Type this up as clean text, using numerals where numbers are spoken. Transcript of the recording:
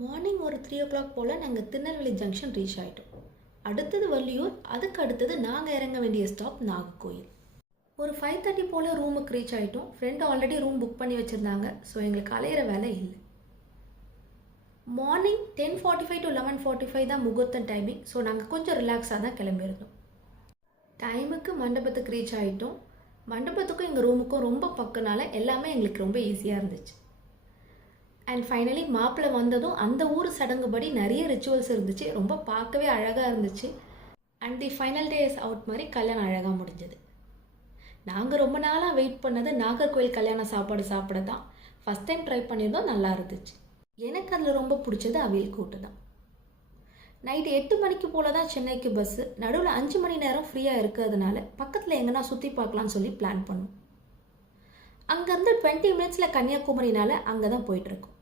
Morning ஒரு 3 போல் நாங்கள் Tirunelveli junction reach ஆகிட்டோம். அடுத்தது வள்ளியூர், அதுக்கு அடுத்தது நாங்கள் இறங்க வேண்டிய ஸ்டாப் நாகர்கோயில். ஒரு 5:30 போல் ரூமுக்கு ரீச் ஆகிட்டோம். ஃப்ரெண்டு ஆல்ரெடி ரூம் புக் பண்ணி வச்சுருந்தாங்க. ஸோ எங்களுக்கு அலையிற வேலை இல்லை. மார்னிங் 10:45 to 11:45 தான் முகூர்த்தம் டைமிங். ஸோ நாங்கள் கொஞ்சம் ரிலாக்ஸாக தான் கிளம்பியிருந்தோம். டைமுக்கு மண்டபத்துக்கு ரீச் ஆகிட்டோம். மண்டபத்துக்கும் எங்கள் ரூமுக்கும் ரொம்ப பக்கனால எல்லாமே எங்களுக்கு ரொம்ப ஈஸியாக இருந்துச்சு. அண்ட் ஃபைனலி மாப்பிள்ளை வந்ததும் அந்த ஊர் சடங்குபடி நிறைய ரிச்சுவல்ஸ் இருந்துச்சு. ரொம்ப பார்க்கவே அழகாக இருந்துச்சு. And the final days out மாதிரி கல்யாணம் அழகாக முடிஞ்சது. நாங்கள் ரொம்ப நாளாக வெயிட் பண்ணது நாகர்கோயில் கல்யாண சாப்பாடு சாப்பிட தான். ஃபஸ்ட் டைம் ட்ரை பண்ணியிருந்தோம், நல்லா இருந்துச்சு. எனக்கு அதில் ரொம்ப பிடிச்சது அவியல் கூட்டு தான். நைட்டு 8 மணிக்கு போல் தான் சென்னைக்கு பஸ்ஸு. நடுவில் 5 மணி நேரம் ஃப்ரீயாக இருக்கிறதுனால பக்கத்தில் எங்கன்னா சுற்றி பார்க்கலான்னு சொல்லி பிளான் பண்ணோம். அங்கேருந்து 20 மினிட்ஸில் கன்னியாகுமரினால அங்கே தான் போயிட்டுருக்கோம்.